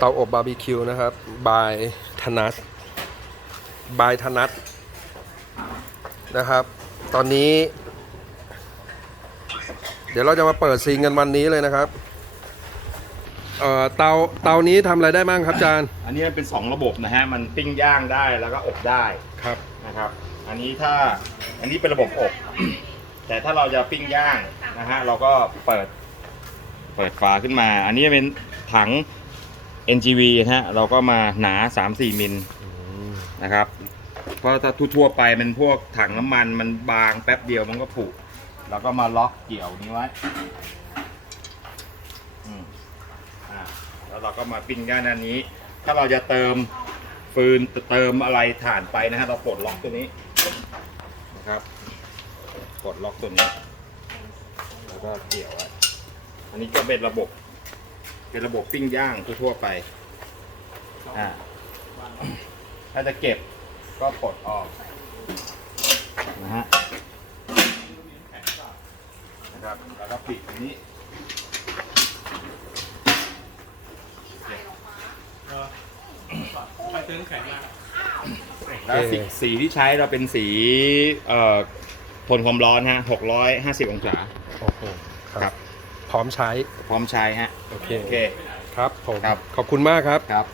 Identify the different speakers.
Speaker 1: เตาอบบาร์บีคิวนะครับ บายธนัทบายธนัทนะครับ ตอนนี้ เดี๋ยวเราจะมาเปิดซีนกันวันนี้เลยนะครับ เอ่อ เตา เตานี้ทำอะไรได้บ้างครับอาจารย์
Speaker 2: อันนี้มันเป็น 2 ระบบนะฮะ มันปิ้งย่างได้แล้วก็อบได้
Speaker 1: ครับ
Speaker 2: นะครับ อันนี้ถ้า อันนี้เป็นระบบอบ แต่ถ้าเราจะปิ้งย่างนะฮะ เราก็เปิด เปิดฝาขึ้นมา อันนี้เป็นถัง NGV นะฮะเราก็มาหนา 3-4 มิลนะครับ เพราะถ้าทั่วๆไปเป็นพวกถังน้ำมันมันบางแป๊บเดียวมันก็ผุเราก็มาล็อกเกี่ยวนี้ไว้อืมอ่าแล้วเราก็มาปิ้งย่างด้านนี้ ถ้าเราจะเติมฟืนเติมอะไรถ่านไปนะฮะเราปลดล็อกตัวนี้นะครับปลดล็อกตัวนี้ แล้วก็เกี่ยวไว้อันนี้ก็เป็นระบบ เป็นระบบปิ้งย่างทั่วๆไป อ่า ถ้าจะเก็บก็ปลดออกนะฮะนะครับแล้วก็ปิดอันนี้
Speaker 3: ไปซื้อน้ำแข็งมา
Speaker 2: แล้วสีสีที่ใช้เราเป็นสีเอ่อทนความร้อนฮะ650องศา
Speaker 1: โอ้โห
Speaker 2: ครับ
Speaker 1: พร้อมใช้
Speaker 2: พร้อมใช้ฮะ
Speaker 1: โอเค
Speaker 2: โอเค
Speaker 1: ครับผม
Speaker 2: ครับ
Speaker 1: ขอบคุณมากครับ
Speaker 2: ครับ